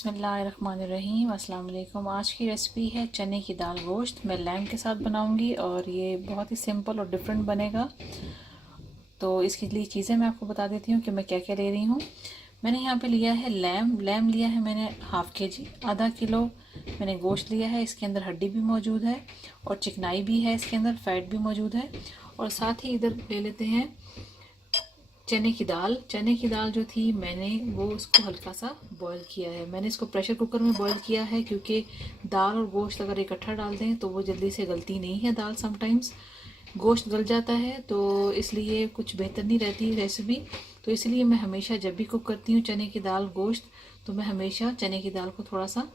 बिस्मिल्लाहिर्रहमानिर्रहीम। अस्सलाम वालेकुम। आज की रेसिपी है चने की दाल गोश्त। मैं लैम्ब के साथ बनाऊंगी और ये बहुत ही सिंपल और डिफरेंट बनेगा। तो इसके लिए चीज़ें मैं आपको बता देती हूँ कि मैं क्या क्या ले रही हूँ। मैंने यहाँ पे लिया है लैम्ब लिया है मैंने हाफ़ kg, आधा किलो मैंने गोश्त लिया है। इसके अंदर हड्डी भी मौजूद है और चिकनाई भी है, इसके अंदर फैट भी मौजूद है। और साथ ही इधर ले लेते हैं चने की दाल जो थी मैंने वो उसको हल्का सा बॉईल किया है। मैंने इसको प्रेशर कुकर में बॉईल किया है क्योंकि दाल और गोश्त अगर इकट्ठा डाल दें तो वो जल्दी से गलती नहीं है। दाल समटाइम्स गोश्त गल जाता है, तो इसलिए कुछ बेहतर नहीं रहती रेसिपी। तो इसलिए मैं हमेशा जब भी कुक करती हूँ चने की दाल गोश्त, तो मैं हमेशा चने की दाल को थोड़ा सा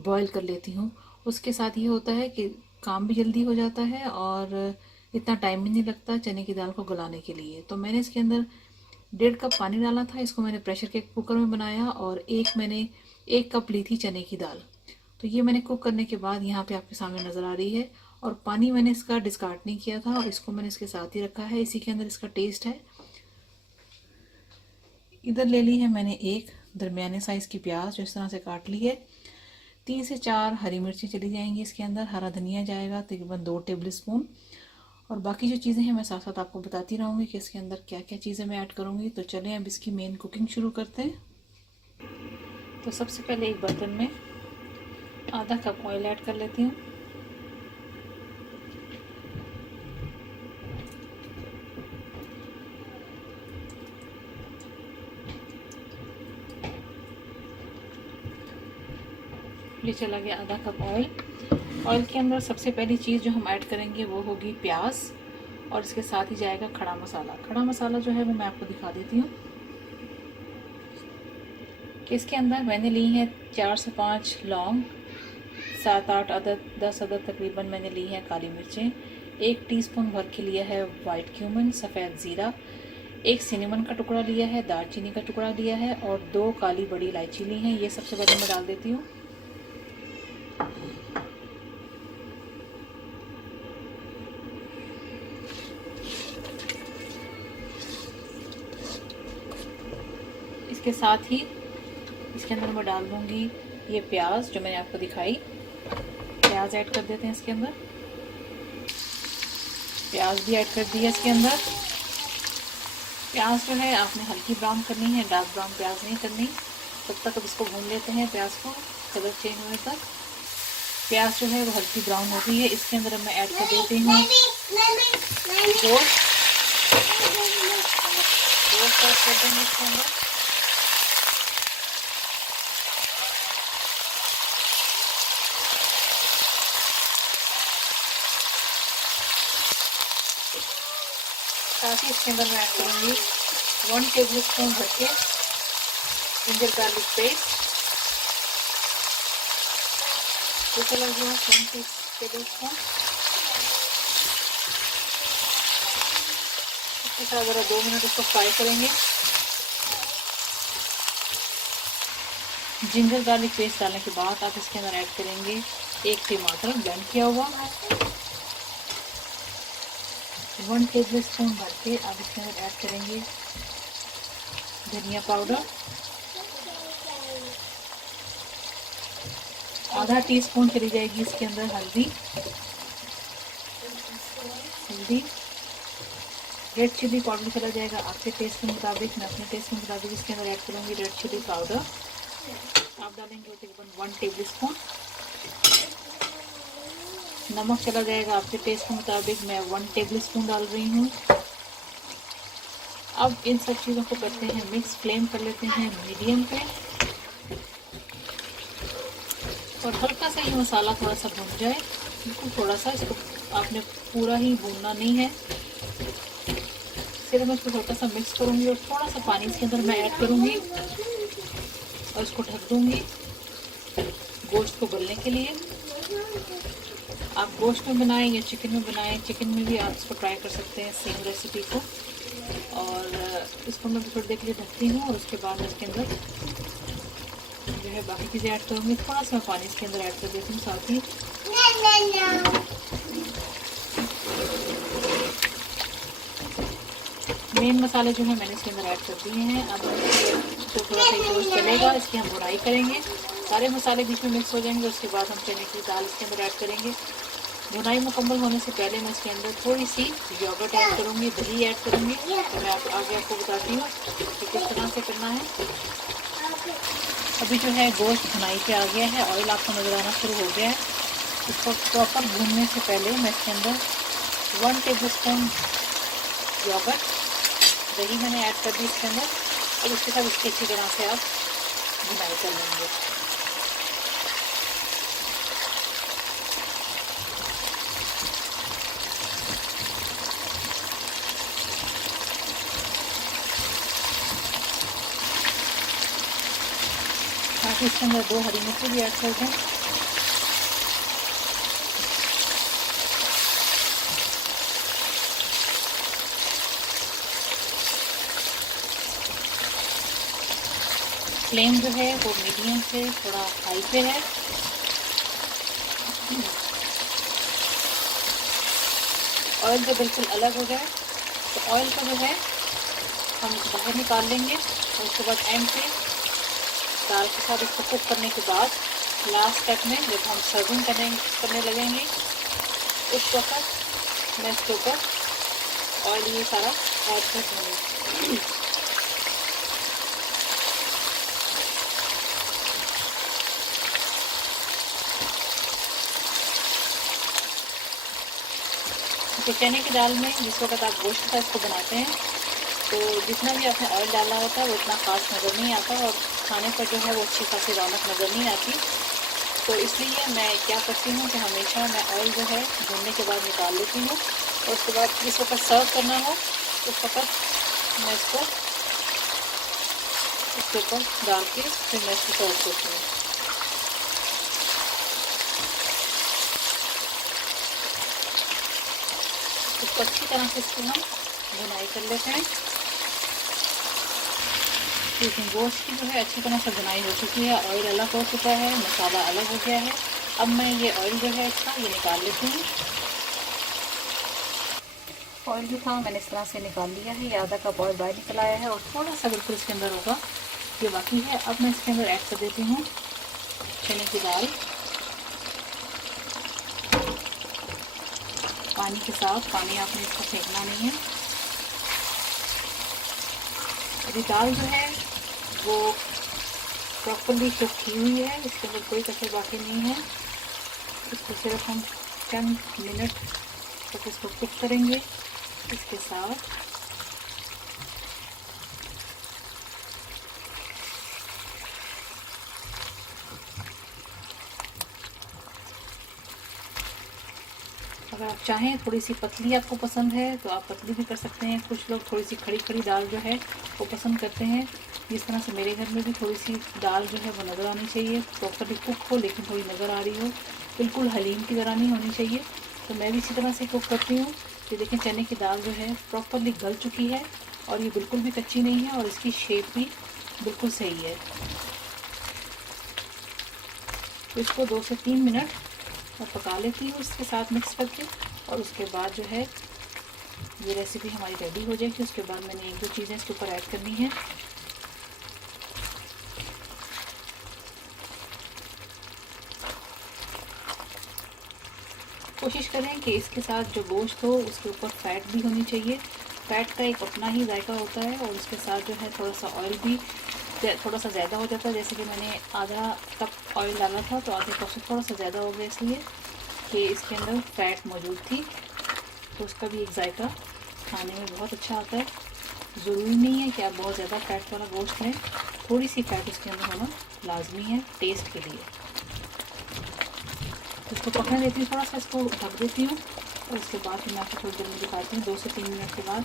बॉईल कर लेती हूँ। उसके साथ ये होता है कि काम भी जल्दी हो जाता है और इतना टाइम भी नहीं लगता चने की दाल को गलाने के लिए। तो मैंने इसके अंदर 1.5 कप पानी डाला था। इसको मैंने प्रेशर के कुकर में बनाया और मैंने 1 कप ली थी चने की दाल। तो ये मैंने कुक करने के बाद यहाँ पे आपके सामने नज़र आ रही है। और पानी मैंने इसका डिस्कार्ड नहीं किया था और इसको मैंने इसके साथ ही रखा है। इसी के अंदर इसका टेस्ट है। इधर ले ली है मैंने एक दरमियाने साइज़ की प्याज, जो इस तरह से काट ली है। 3 से 4 हरी मिर्ची चली जाएंगी इसके अंदर। हरा धनिया जाएगा तकरीबन 2 टेबल स्पून। और बाकी जो चीज़ें हैं मैं साथ साथ आपको बताती रहूँगी कि इसके अंदर क्या क्या चीज़ें मैं ऐड करूँगी। तो चलें अब इसकी मेन कुकिंग शुरू करते हैं। तो सबसे पहले एक बर्तन में आधा कप ऑयल ऐड कर लेती हूँ। ये चला गया आधा कप ऑयल। ऑयल के अंदर सबसे पहली चीज़ जो हम ऐड करेंगे वो होगी प्याज, और इसके साथ ही जाएगा खड़ा मसाला। खड़ा मसाला जो है वो मैं आपको दिखा देती हूँ कि इसके अंदर मैंने ली है 4 से 5 लौंग, 7-8 अदद 10 अदद तकरीबन मैंने ली है काली मिर्चें, 1 टीस्पून भर के लिया है वाइट क्यूमन सफ़ेद ज़ीरा, 1 सिनेमन का टुकड़ा लिया है, दालचीनी का टुकड़ा लिया है और 2 काली बड़ी इलायची ली है। ये सबसे पहले मैं डाल देती हूँ। इसके साथ ही इसके अंदर मैं डाल दूंगी ये प्याज जो मैंने आपको दिखाई। प्याज ऐड कर देते हैं इसके अंदर। प्याज भी ऐड कर दिया इसके अंदर। प्याज जो है आपने हल्की ब्राउन करनी है, डार्क ब्राउन प्याज नहीं करनी। तब तक अब इसको भून लेते हैं प्याज को कलर चेंज होने तक। प्याज जो है वो हल्की ब्राउन हो गई है। इसके अंदर मैं ऐड कर देती हूँ गोश्त ऐड कर देंगे इसके अंदर। साथ ही इसके अंदर मैं ऐड करूँगी 1 टेबल स्पून भर के जिंजर गार्लिक पेस्ट। तो चला गया 1 टेबल स्पून। इसके साथ ज़रा 2 मिनट इसको फ्राई करेंगे। जिंजर गार्लिक पेस्ट डालने के बाद आप इसके अंदर ऐड करेंगे 1 टमाटर ब्लेंड किया हुआ, 1 टेबल स्पून भर के आप इसके अंदर ऐड करेंगे धनिया पाउडर, आधा टीस्पून चली जाएगी इसके अंदर हल्दी। रेड चिली पाउडर चला जाएगा आपके टेस्ट के मुताबिक। मैं अपने टेस्ट के मुताबिक इसके अंदर ऐड करूँगी रेड चिली पाउडर। आप डालेंगे तकरीबन 1 टेबल स्पून। नमक चला जाएगा आपके टेस्ट के मुताबिक। मैं 1 टेबल स्पून डाल रही हूँ। अब इन सब चीज़ों को करते हैं मिक्स। फ्लेम कर लेते हैं मीडियम पे और हल्का सा ये मसाला थोड़ा सा भुन जाए, बिल्कुल थोड़ा सा। इसको आपने पूरा ही भूनना नहीं है, सिर्फ मैं इसको हल्का सा मिक्स करूँगी और थोड़ा सा पानी इसके अंदर मैं ऐड करूँगी और इसको ढक दूँगी गोश्त को गलने के लिए। आप गोश्त में बनाएं या चिकन में बनाएं, चिकन में भी आप इसको ट्राई कर सकते हैं सेम रेसिपी को। और इसको मैं थोड़ी देर के लिए ढकती हूँ और उसके बाद इसके अंदर जो है बाकी चीज़ें ऐड करूँगी। थोड़ा सा पानी इसके अंदर ऐड कर देती हूँ साथ ही। मेन मसाले जो है मैंने इसके अंदर ऐड कर दिए हैं। अब जो थोड़ा सा गोश्त चलेगा इसकी हम बुनाई करेंगे। सारे मसाले बीच में मिक्स हो जाएंगे। उसके बाद हम चने की दाल इसके अंदर ऐड करेंगे। भुनाई मुकम्मल होने से पहले मैं इसके अंदर थोड़ी सी योगर्ट ऐड करूँगी, दही ऐड करूँगी। तो मैं आगे आपको बताती हूँ कि किस तरह से करना है। अभी जो है गोश्त भुनाई पे आ गया है, ऑयल आपको नज़र आना शुरू हो गया है। इसको प्रॉपर भूनने से पहले मैं इसके अंदर 1 टेबल स्पून योगर्ट, दही मैंने ऐड कर दी इसके अंदर, और उसके साथ इसकी अच्छी तरह से आप भुनाई कर लेंगे। ताकि इसके अंदर 2 हरी मिर्ची भी ऐड कर दें। फ्लेम जो है वो मीडियम से थोड़ा हाई पे है। ऑयल जो बिल्कुल अलग हो जाए तो ऑयल को जो है हम बाहर निकाल लेंगे, और उसके बाद एंड पे दाल के साथ इसको कुक करने के बाद लास्ट स्टेप में जब हम सर्विंग करने लगेंगे उस वक्त मैं इसके ऊपर ऑयल ये सारा ऐड कर दूँगी। तो चने की दाल में जिस वक्त आप गोश्त का इसको बनाते हैं तो जितना भी आपने ऑयल डाला होता है वो इतना खास नज़र नहीं आता, और खाने पर जो है वो अच्छी खासी रौनक नज़र नहीं आती। तो इसलिए मैं क्या करती हूँ कि हमेशा मैं ऑयल जो है भूनने के बाद निकाल लेती हूँ, और उसके बाद जिस वक्त सर्व करना हो उस वक्त मैं इसको इसके ऊपर डाल के फिर मैं इसको सर्व करती हूँ। इसको अच्छी तरह से इसको हम भुनाई कर लेते हैं। लेकिन गोश्त की जो है अच्छी तरह से भुनाई हो चुकी है, ऑयल अलग हो चुका है, मसाला अलग हो गया है। अब मैं ये ऑयल जो है इसका ये निकाल लेती हूँ। ऑयल जो था मैंने इस तरह से निकाल लिया है। ये आधा कप ऑयल बाहर निकल आया है, और थोड़ा सा बिल्कुल इसके अंदर होगा ये बाकी है। अब मैं इसके अंदर ऐड कर देती हूँ चने की दाल। पानी के साथ, पानी आपने इसको फेंकना नहीं है। अभी दाल जो है वो प्रॉपरली कुक की हुई है, इसके अंदर कोई कसर बाकी नहीं है। इसको सिर्फ हम 10 मिनट तक इसको कुक करेंगे। इसके साथ अगर आप चाहें थोड़ी सी पतली आपको पसंद है तो आप पतली भी कर सकते हैं। कुछ लोग थोड़ी सी खड़ी खड़ी दाल जो है वो पसंद करते हैं। जिस तरह से मेरे घर में भी थोड़ी सी दाल जो है वो नज़र आनी चाहिए, प्रॉपरली कुक हो लेकिन थोड़ी नज़र आ रही हो, बिल्कुल हलीम की तरह नहीं होनी चाहिए। तो मैं भी इसी तरह से कुक करती हूँ। ये देखें चने की दाल जो है प्रॉपरली गल चुकी है, और ये बिल्कुल भी कच्ची नहीं है, और इसकी शेप भी बिल्कुल सही है। तो इसको 2 से 3 मिनट मैं पका लेती हूँ इसके साथ मिक्स करके, और उसके बाद जो है ये रेसिपी हमारी रेडी हो जाएगी। उसके बाद मैंने 1-2 चीज़ें इसके ऊपर ऐड करनी है। कोशिश करें कि इसके साथ जो गोश्त हो उसके ऊपर फैट भी होनी चाहिए। फैट का एक अपना ही जायका होता है, और उसके साथ जो है थोड़ा सा ऑयल भी थोड़ा सा ज़्यादा हो जाता है। जैसे कि मैंने आधा कप ऑयल डाला था तो आधे कप से थोड़ा सा ज़्यादा हो गया, इसलिए कि इसके अंदर फ़ैट मौजूद थी। तो उसका भी एक जायका खाने में बहुत अच्छा आता है। ज़रूरी नहीं है कि आप बहुत ज़्यादा फ़ैट वाला गोश्त लें, थोड़ी सी फ़ैट उसके अंदर होना लाजमी है टेस्ट के लिए। इसको पकने देती हूँ, थोड़ा सा इसको ढक देती हूँ, और उसके बाद मैं आपको थोड़ी देर में दिखाती हूँ। 2 से 3 मिनट के बाद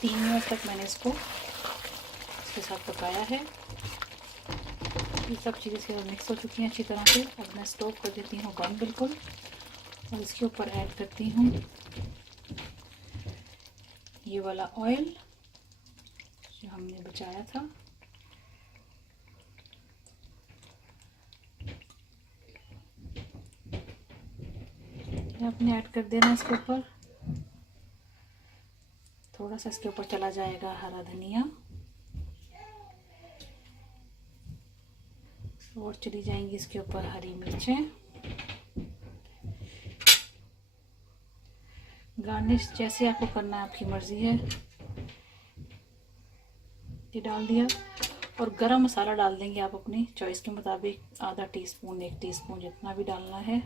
3 मिनट तक मैंने इसको इसके साथ पकाया है। ये सब चीज़ें इसके साथ मिक्स हो चुकी हैं अच्छी तरह से। अब मैं स्टोव कर देती हूँ बंद बिल्कुल, और इसके ऊपर ऐड करती हूँ ये वाला ऑयल जो हमने बचाया था। आपने ऐड कर देना इसके ऊपर। थोड़ा सा इसके ऊपर चला जाएगा हरा धनिया, और चली जाएंगी इसके ऊपर हरी मिर्चें। गार्निश जैसे आपको करना है, आपकी मर्जी है। ये डाल दिया। और गरम मसाला डाल देंगे आप अपनी चॉइस के मुताबिक, आधा टीस्पून 1 टीस्पून जितना भी डालना है।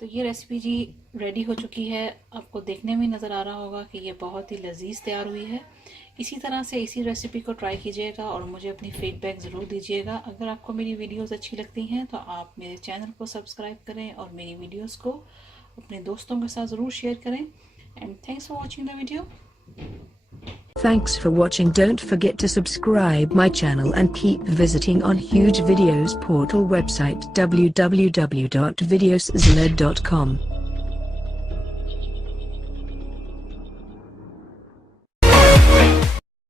तो ये रेसिपी जी रेडी हो चुकी है। आपको देखने में नज़र आ रहा होगा कि ये बहुत ही लजीज तैयार हुई है। इसी तरह से इसी रेसिपी को ट्राई कीजिएगा और मुझे अपनी फीडबैक ज़रूर दीजिएगा। अगर आपको मेरी वीडियोस अच्छी लगती हैं तो आप मेरे चैनल को सब्सक्राइब करें और मेरी वीडियोस को अपने दोस्तों के साथ ज़रूर शेयर करें। And thanks for watching the video. Thanks for watching. Don't forget to subscribe my channel and keep visiting on Huge Videos portal website www.videoszled.com.